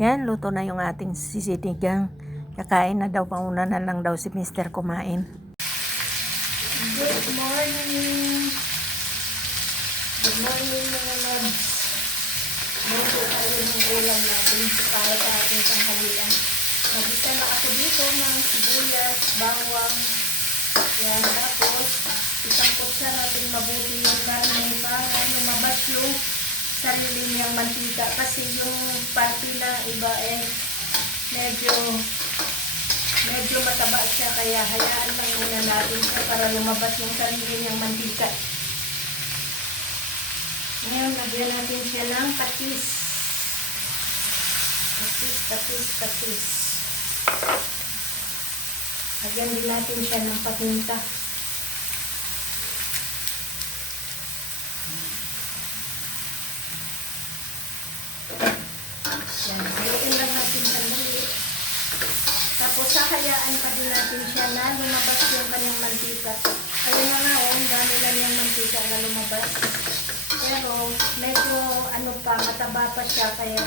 Yan, luto na yung ating sisitigang. Kakain na daw, pauna na lang daw si Mr. kumain. Good morning! Good morning mga loves. Luto tayo ng ulam natin para sa ating tanghalian. Nagisa na ako dito ng sibuyas, bawang. Yan, tapos isangkot siya natin mabuti yung karne para lumabas yung sarili niyang mantika. Kasi yung parte na iba medyo mataba siya, kaya hayaan lang muna natin siya para lumabas yung sarili niyang mantika. Ngayon, lagyan natin siya ng patis. Patis. Lagyan din natin siya ng patinta. Yan, haluin lang natin sandali. Tapos hahayaan pa din natin siya na lumabas yung kanyang mantika. Ayun na nga, ang dami na niyang mantika na lumabas. Pero medyo mataba pa siya, kaya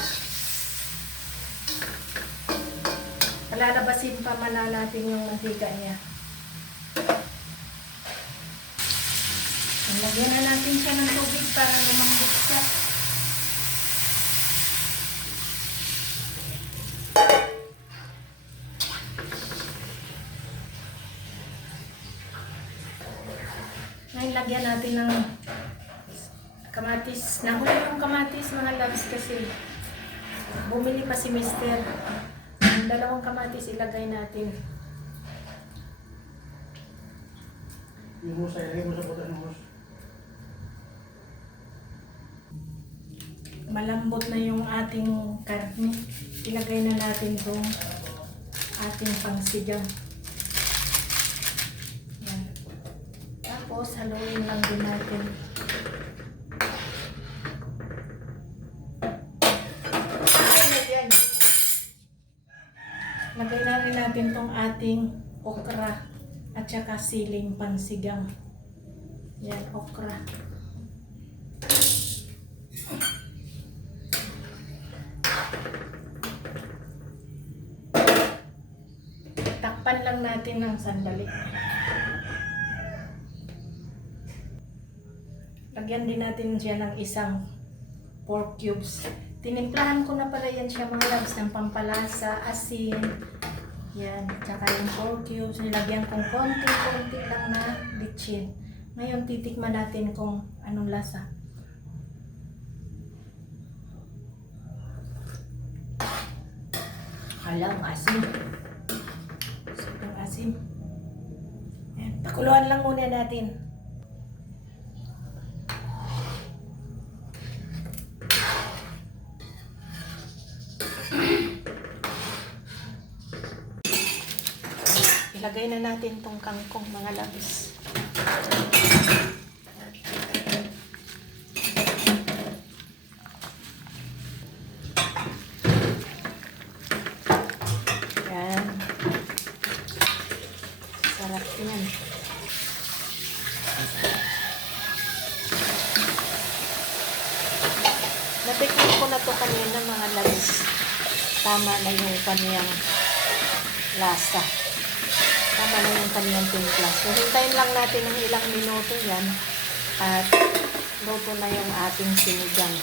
lalabasin pa man natin yung mantika niya. Lagyan na natin siya ng tubig para lumambot siya. Ngayon, lagyan natin ng kamatis. Nahuli yung kamatis mga loves kasi bumili pa si Mr. Ang dalawang kamatis ilagay natin. Yung hus, ilagay mo sa buta ng hus. Malambot na yung ating karne. Ilagay na natin itong ating pangsigang. Yan. Tapos haluin lang din natin. Lagay na rin natin itong ating okra at saka siling pansigang. Yan, okra. Takpan lang natin ng sandali. Lagyan din natin siya ng isang pork cubes. Tinimplahan ko na pala yan siya mga loves ng pampalasa, asin. Yan, tsaka yung pork cubes. Nilagyan kong konti-konti lang na bitchin. Ngayon titikman natin kung anong lasa. Halang asin. Sobrang asin. Yan, pakuluan lang muna natin. Ilagay na natin tong kangkong mga labis. Yan. Sarap yan. Natikman ko na to kanina mga labis. Tama na yung kaniyang lasa. Tama na yung kaniyang timpla. So, hintayin lang natin ng ilang minuto yan at luto na yung ating sinigang.